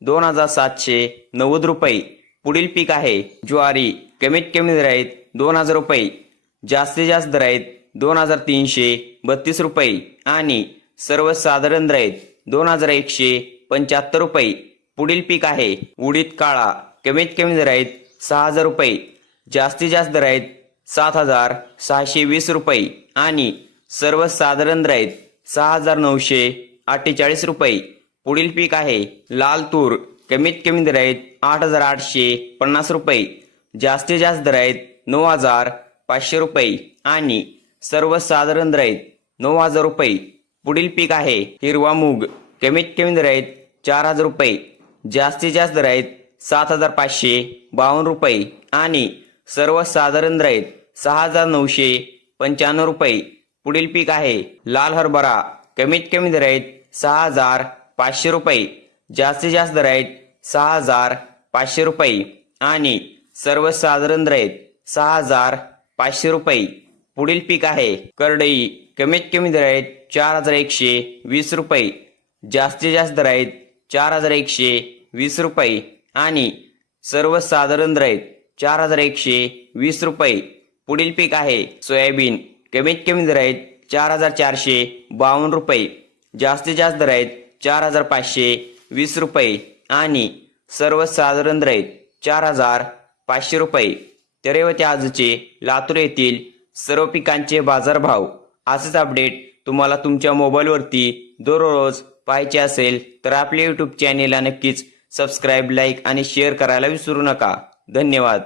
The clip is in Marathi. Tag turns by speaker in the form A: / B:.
A: दोन हजार सातशे नव्वद रुपये. पुढील पीक आहे ज्वारी. कमीत कमी दर आहेत दोन हजार रुपये. जास्तीत जास्त दर आहेत दोन हजार तीनशे बत्तीस रुपये. आणि सर्वसाधारण दर आहेत दोन हजार एकशे पंच्याहत्तर रुपये. पुढील पीक आहे उडीद काळा. कमीत कमी दर आहेत सहा हजार रुपये. जास्तीत जास्त दर आहेत सात हजार सहाशे वीस रुपये. आणि सर्वसाधारण दर आहेत सहा हजार नऊशे अठ्ठेचाळीस रुपये. पुढील पीक आहे लाल तूर. कमीत कमी दर आहेत आठ हजार आठशे पन्नास रुपये. जास्तीत जास्त दर आहेत नऊ हजार पाचशे रुपये. आणि सर्वसाधारण दर आहेत नऊ हजार रुपये. पुढील पीक आहे हिरवा मूग. कमीत कमी दर आहेत चार हजार रुपये. जास्तीत जास्त दर आहेत सात हजार पाचशे बावन्न रुपये. आणि सर्वसाधारण दर आहेत सहा हजार नऊशे पंच्याण्णव रुपये. पुढील पीक आहे लाल हरभरा. कमीत कमी दर आहेत सहा हजार पाचशे रुपये. जास्तीत जास्त दर आहेत सहा हजार पाचशे रुपये. आणि सर्वसाधारण दर आहेत सहा हजार पाचशे रुपये. पुढील पीक आहे. करडई. कमीत कमी दर आहेत चार हजार एकशे वीस रुपये. जास्तीत जास्त दर आहेत चार हजार एकशे वीस रुपये. आणि सर्वसाधारण दर आहेत चार हजार एकशे वीस रुपये. पुढील पीक आहे सोयाबीन. कमीत कमी दर आहेत चार हजार चारशे बावन्न रुपये. जास्तीत जास्त दर आहेत चार हजार पाचशे वीस रुपये आणि सर्वसाधारण दर चार हजार पाचशे रुपये. तर हे आजचे लातूर येथील सर्व पिकांचे बाजारभाव असेच अपडेट तुम्हाला तुमच्या मोबाईलवरती दररोज पाहायचे असेल तर आपल्या यूट्यूब चॅनेलला नक्कीच सबस्क्राईब लाईक आणि शेअर करायला विसरू नका. धन्यवाद.